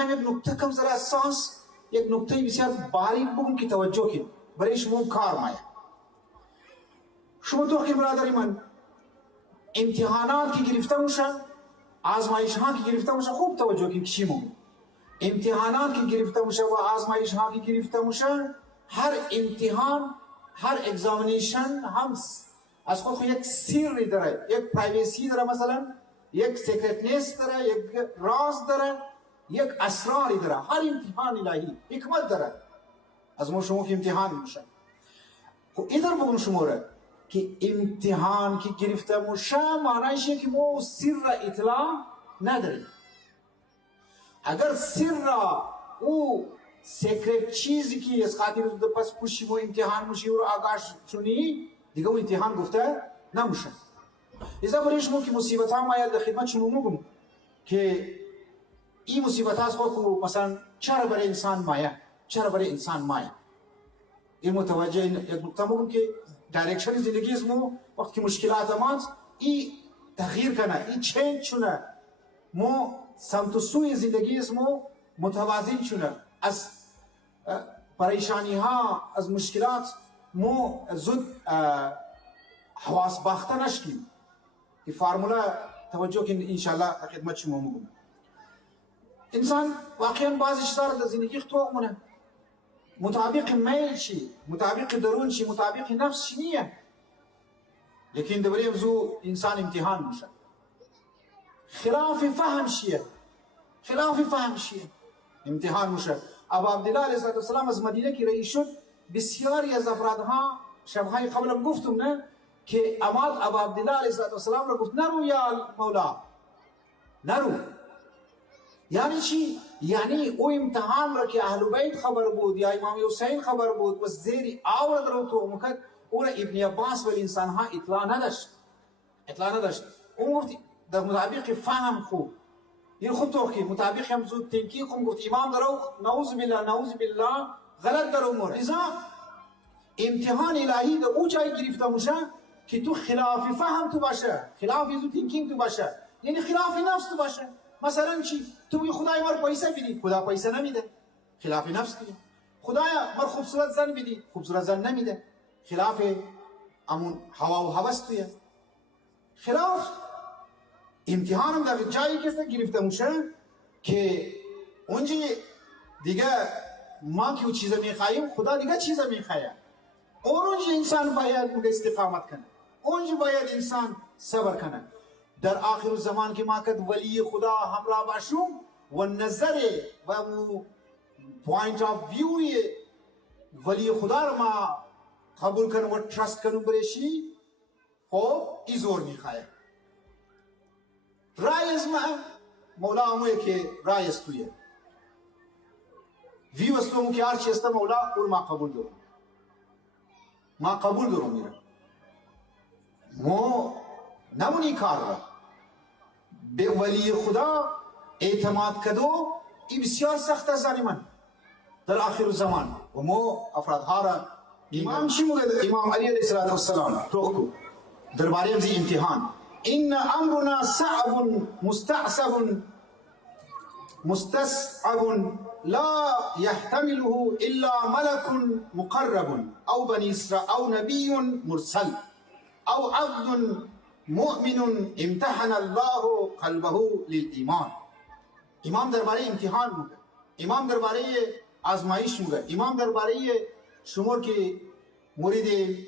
میخوایم یک نکته کم ذره اساس، یک نکته بسیار باریک بگم که توجه کنید برای شما کار مایه. شما تو برادری من امتحانات که گرفته باشن، آزمایش ها که گرفته باشن، خوب توجه کنید چی میگم. امتحانات که گرفته باشن و آزمایش ها که گرفته باشن، هر امتحان، هر اگزامینیشن هم از خود یک سیری داره، یک پرایوسی داره، مثلا یک سیکرتنس داره، یک راز داره، یک اسراری داره. هر امتحان الهی حکمت داره. از ما شما که امتحان میشن، خب ایدر بگم شما را که امتحان که گرفته میشه معنیشه که ما سر اطلاع نداریم. اگر سر او سیکرت چیزی که از خاطر تو پس پوشی و امتحان میشی و آگاش چونی دیگه اون امتحان گفته نمیشه. ازا برای شما که مصیبت ها مایل در خدمت شما میگم که این مصیبت ها از خود مثلا چرا برای انسان مایه، چرا برای انسان مایه. این متوجه یک نکته میگم که دایرکشن زندگی از ما وقتی که مشکلات آمد این تغییر کنه، این چنج چونه، ما سمت و سوی زندگی از ما متوازن چونه، از پریشانی ها، از مشکلات ما زود حواس باخته نشکیم. این فرموله توجه کن انشاءالله خدمت شما میگم. انسان واقعا بعضی چیزا در زندگی تو امونه مطابق میل شی، مطابق درون شی، مطابق نفس شی نیه، لیکن دبریم زو انسان امتحان میشه. خلاف فهم شیه، خلاف فهم شیه امتحان میشه. ابا عبدالله علیه السلام از مدینه که رئیس شد، بسیاری از افرادها شبهای قبلم گفتم نه که اماد ابا عبدالله علیه السلام را گفت نرو یا مولا، نرو. یعنی چی؟ یعنی او امتحان را که اهل بیت خبر بود یا امام حسین خبر بود و زیر آورد رو تو مکد، او را ابن عباس و انسان ها اطلاع نداشت، اطلاع نداشت. اون گفت در مطابق فهم خوب، این خوب تو که مطابق هم زود تنکی کن، گفت امام درو نعوذ بالله نعوذ بالله غلط در امور. لذا امتحان الهی در او جای گرفته میشه که تو خلاف فهم تو باشه، خلاف زود تنکینگ تو باشه، یعنی خلاف نفس تو باشه. مثلا چی؟ تو میگی خدای مر پیسه بدی، خدا پیسه نمیده، خلاف نفس دیگه. خدایا مر خوبصورت زن بدی، خوبصورت زن نمیده، خلاف امون هوا و هوس تویه. خلاف امتحان هم در جایی که گرفته میشه که اونجا دیگه ما که چیزا میخوایم خدا دیگه چیزا میخواه. اونجا انسان باید استقامت کنه، اونجا باید انسان صبر کنه. در آخر زمان که ما کد ولی خدا همراه باشم و نظر و پوینت آف ویو ولی خدا رو ما قبول کنم و ترست کنم برشی، خب ای زور میخواه. رای از مولا همویه که رای از تویه ویو از تو که هرچی است مولا اور ما قبول دارم، ما قبول دارم میرم. ما نمونی کار را به ولی خدا اعتماد کدو این بسیار سخت است من در آخر زمان. و ما افرادها را امام چی میگه؟ امام علی علیه السلام تو درباره از امتحان ان امرنا صعب مستعصب مستصعب لا يحتمله الا ملك مقرب او بني اسرائيل او نبي مرسل او عبد مؤمن امتحن الله قلبه للایمان. امام درباره امتحان میگه، امام درباره آزمایش میگه، امام درباره شما که مورد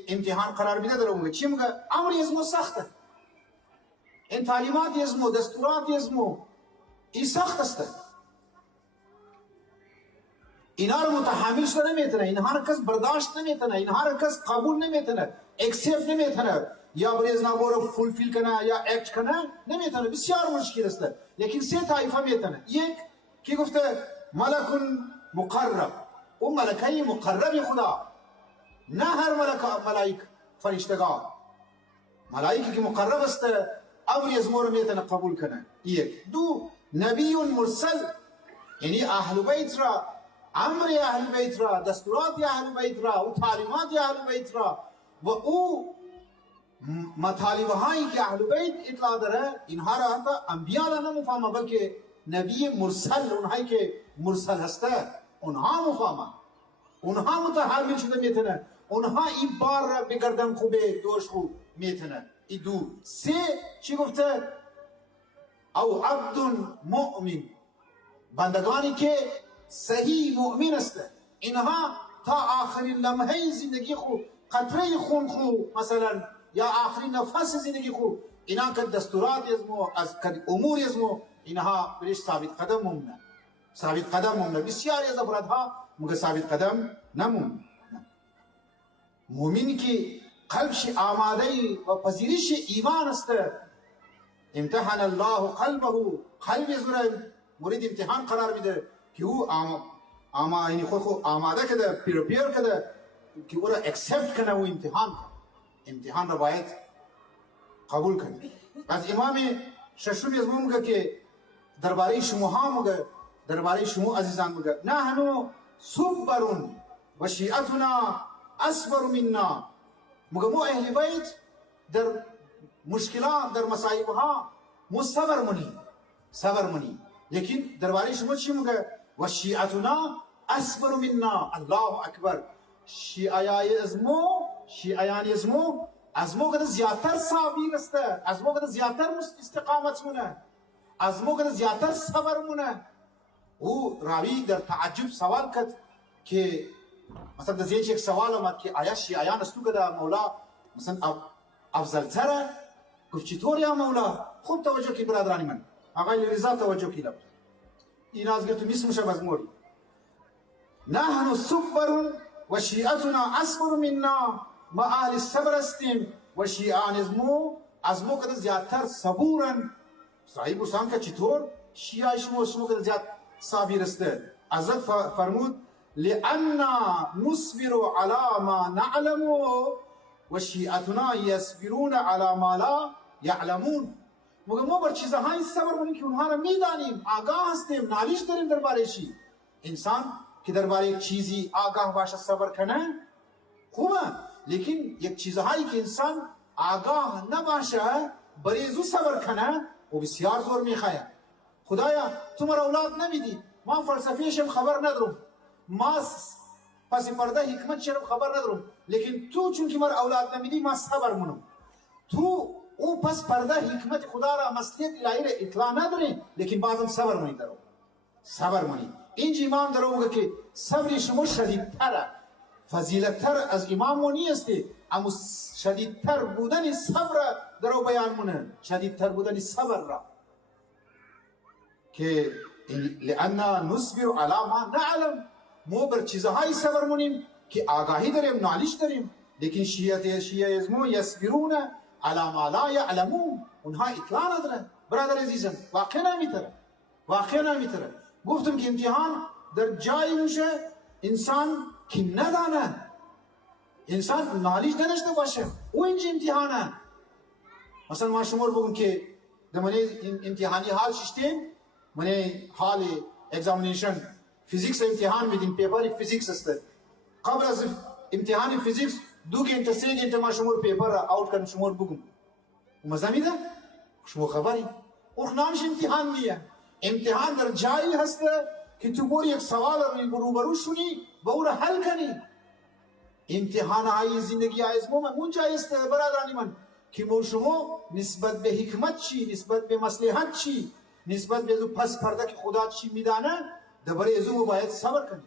امتحان قرار میده داره میگه. چی میگه؟ امر از ما سخته، این تعلیمات از ما، دستورات از ما این سخت است، اینا رو متحمل شده نمیتونه، اینها رو کس برداشت نمیتونه، اینها رو کس قبول نمیتونه، اکسپت نمیتونه، یا بریز نامو رو فولفیل کنه یا اکت کنه نمیتونه. بسیار مشکل است. لیکن سه طایفه میتونه. یک کی گفته ملک مقرب، اون ملکه مقرب خدا، نه هر ملائک فرشتگان، ملائکه که مقرب است امر از ما رو میتونه قبول کنه. یک. دو نبی مرسل، یعنی اهل بیت را، امر اهل بیت را، دستورات اهل بیت را و تعلیمات اهل بیت را و او مطالبه هایی که اهل بیت اطلاع داره، اینها را حتی انبیاء را نمیفهمه بلکه نبی مرسل، اونهایی که مرسل هسته، اونها مفهمه، اونها متحمل شده میتونه، اونها این بار را بگردن خوبه دوش خوب میتونه. این دو. سه چی گفته؟ او عبد مؤمن، بندگانی که صحیح مؤمن است، اینها تا آخرین لمحه زندگی خو، قطره خون خو مثلا یا آخرین نفس زندگی خو، اینا که دستورات ازمو از امور ازمو اینها برش ثابت قدم مونده، ثابت قدم مونده. بسیاری از افرادها مگه ثابت قدم نمون. مومنی که قلبش آماده و پذیرش ایمان است، امتحن الله قلبه، قلب زوره مورد امتحان قرار میده که او این خود آماده کده، پیر کده که او را اکسپت کنه و امتحان را باید قبول کنه. از امام ششم از میگه که درباره شما ها میگه، درباره شما عزیزان میگه نحن صبرون و شیعتنا اصبر منا، میگه ما اهل بیت در مشکلات در مصائب ها مو صبر منی، لیکن درباره شما چی میگه؟ و شیعتنا اصبر منا. الله اکبر. شیعیان از ما کده زیادتر صابر است، از ما کده زیادتر استقامت مونه، از ما کده زیادتر صبر مونه. او راوی در تعجب سوال کرد که مثلا در ذهنش یک سوال آمد که آیا شیعیان است تو کده مولا مثلا افضل تره؟ گفت چطور یا مولا؟ خوب توجه کی برادرانی من، آقای رضا توجه کی لب این از گفتم میسمش از موری. نحن صبر و شیعتنا اصبر منا، ما اهل صبر استیم و شیعان از مو کده زیادتر صبورن. صاحب حسین که چطور شیعه شما کده زیاد صابر است؟ حضرت فرمود لأننا نصبر على ما نعلم و شیعتنا یصبرون على ما لا یعلمون. مگه ما بر چیزهای صبر کنیم که اونها را میدانیم، آگاه هستیم، نالش داریم درباره شی. انسان که درباره یک چیزی آگاه باشه صبر کنه خوبه، لیکن یک چیزهایی که انسان آگاه نباشه بریزو صبر کنه و بسیار زور میخواه. خدایا تو مرا اولاد نمیدی، ما فلسفیشم خبر ندارم، ما پس پرده حکمت شرم خبر ندارم، لیکن تو چون که مرا اولاد نمیدی ما صبر منم. تو او پس پرده حکمت خدا را مسئلیت الهی را اطلاع نداری، لیکن بازم صبر منی درو، صبر منی. اینج امام درو میگه که صبر شما شدیدتر، فضیلتتر از امام مونی استی، اما شدیدتر بودن صبر درو بیان مونه، شدیدتر بودن صبر را که لأننا نصبر علی ما نعلم، ما بر چیزهای صبر منیم که آگاهی داریم، نالش داریم، لیکن شیعه ازمو یصبرون علی ما لا یعلمون، اونها اطلاع نداره. برادر عزیزم واقعا نمیتره. گفتم که امتحان در جایی میشه انسان که ندانه، انسان نالش نداشته باشه، او اینجا امتحانه. مثلا ما شما رو بگم که در من امتحانی حال ششتیم، من حال اگزامینیشن فیزیکس امتحان میدیم، پیپر فیزیکس است. قبل از امتحان فیزیکس 2 گنته 3 گنته ما شما رو پیپر آوت کنم شما رو بگم مزه میده شما خبری اون نامش امتحان نیه. امتحان در جایی هسته که تو بور یک سوال روبرو شونی و او را حل کنی. امتحان های زندگی های ازمو من اون جایی است برادرانی من که ما شما نسبت به حکمت چی، نسبت به مصلحت چی، نسبت به پس پرده که خدا چی میدانه درباره ازمو باید صبر کنی.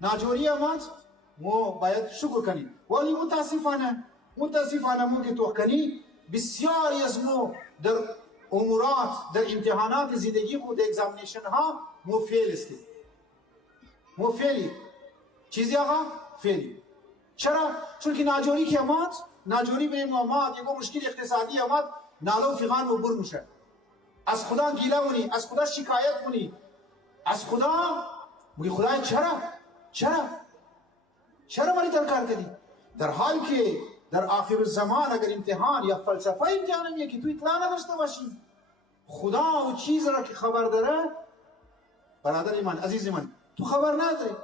ناجوری امات ما باید شکر کنیم، ولی متاسفانه ما که تو کنی بسیاری از ما در امورات در امتحانات زندگی خود اگزامینیشن ها ما فیل استیم، ما فیلی چیزی آقا فیلی. چرا؟ چون که ناجوری که امات ناجوری بریم امات یک مشکل اقتصادی امات نالو فیغان و بر میشه، از خدا گیله منی، از خدا شکایت منی، از خدا میگی خدای چرا منی ترکار کردی؟ در حال که در آخر الزمان اگر امتحان یا فلسفه امتحان میگه که تو اطلاع نداشته باشی، خدا و چیز را که خبر داره برادر من عزیز من تو خبر نداری.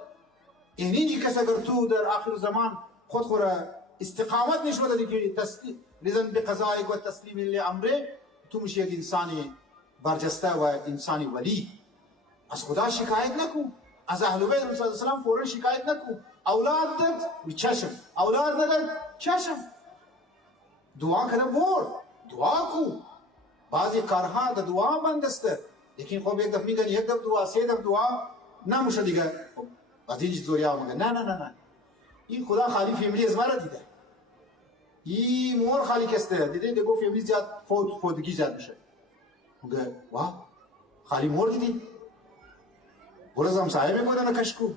اینجی کس اگر تو در آخر الزمان خود را استقامت نشون دادی که رضا به قضای و تسلیم لامره، تو میشه یک انسانی برجسته و انسانی ولی از خدا شکایت نکو، از اهل بیت رسول الله صلی فورا شکایت نکو. اولاد داد چشم، اولاد نداد چشم، دعا کنه بور دعا کو. بعضی کارها د دعا بند است، لیکن خب یک دفعه میگن یک دفعه دعا، سه دفعه دعا نمیشه دیگه. بعضی چیز زوریا میگن نه نه نه نه، این خدا خالی فیملی از مرا دیده، این مور خالی کسته دیده دیگه فیملی زیاد فوتگی زیاد میشه. میگه واه خالی مور دیدی برو زم صاحب بودن کشکو